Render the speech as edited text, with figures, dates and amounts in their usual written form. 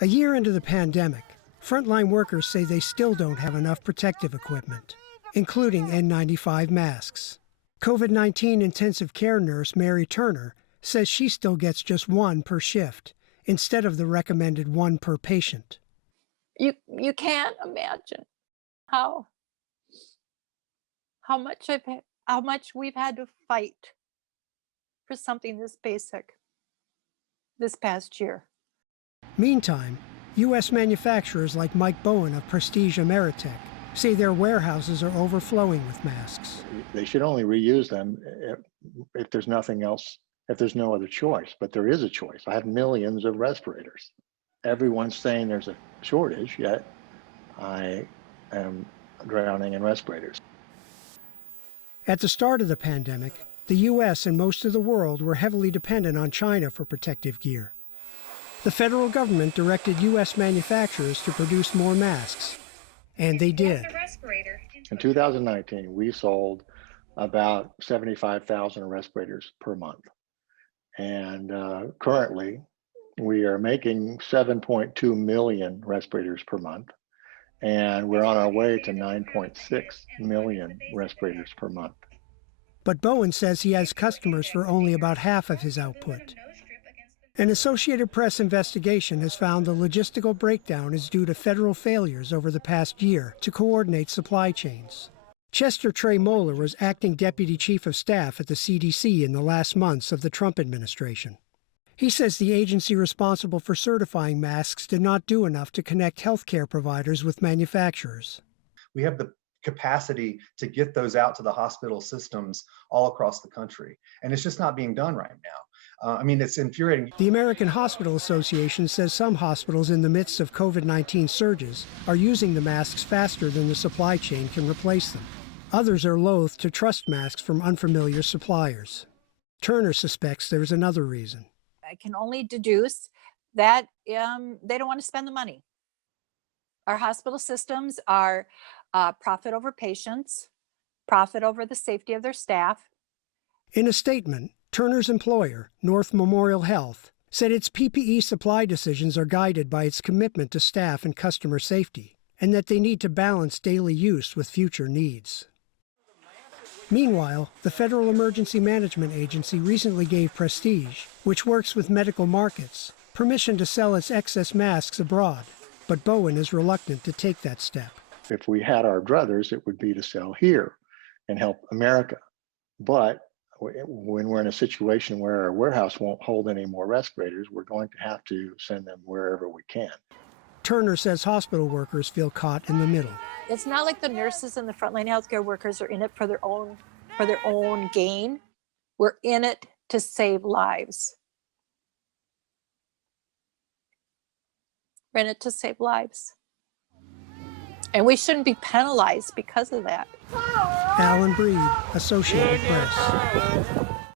A year into the pandemic, frontline workers say they still don't have enough protective equipment, including N95 masks. COVID-19 intensive care nurse Mary Turner says she still gets just one per shift, instead of the recommended one per patient. You can't imagine how much we've had to fight for something this basic this past year. Meantime, U.S. manufacturers like Mike Bowen of Prestige Ameritech say their warehouses are overflowing with masks. They should only reuse them if there's nothing else, if there's no other choice. But there is a choice. I have millions of respirators. Everyone's saying there's a shortage, yet I am drowning in respirators. At the start of the pandemic, the U.S. and most of the world were heavily dependent on China for protective gear. The federal government directed U.S. manufacturers to produce more masks, and they did. In 2019, we sold about 75,000 respirators per month. And currently, we are making 7.2 million respirators per month. And we're on our way to 9.6 million respirators per month. But Bowen says he has customers for only about half of his output. An Associated Press investigation has found the logistical breakdown is due to federal failures over the past year to coordinate supply chains. Chester Trey Moeller was acting deputy chief of staff at the CDC in the last months of the Trump administration. He says the agency responsible for certifying masks did not do enough to connect healthcare providers with manufacturers. We have the capacity to get those out to the hospital systems all across the country, and it's just not being done right now. It's infuriating. The American Hospital Association says some hospitals in the midst of COVID-19 surges are using the masks faster than the supply chain can replace them. Others are loath to trust masks from unfamiliar suppliers. Turner suspects there's another reason. I can only deduce that they don't want to spend the money. Our hospital systems are profit over patients, profit over the safety of their staff. In a statement, Turner's employer, North Memorial Health, said its PPE supply decisions are guided by its commitment to staff and customer safety, and that they need to balance daily use with future needs. Meanwhile, the Federal Emergency Management Agency recently gave Prestige, which works with medical markets, permission to sell its excess masks abroad, but Bowen is reluctant to take that step. If we had our druthers, it would be to sell here and help America. But when we're in a situation where our warehouse won't hold any more respirators, we're going to have to send them wherever we can. Turner says hospital workers feel caught in the middle. It's not like the nurses and the frontline healthcare workers are in it for their own gain. We're in it to save lives. We're in it to save lives. And we shouldn't be penalized because of that. Alan Breed, Associated Press.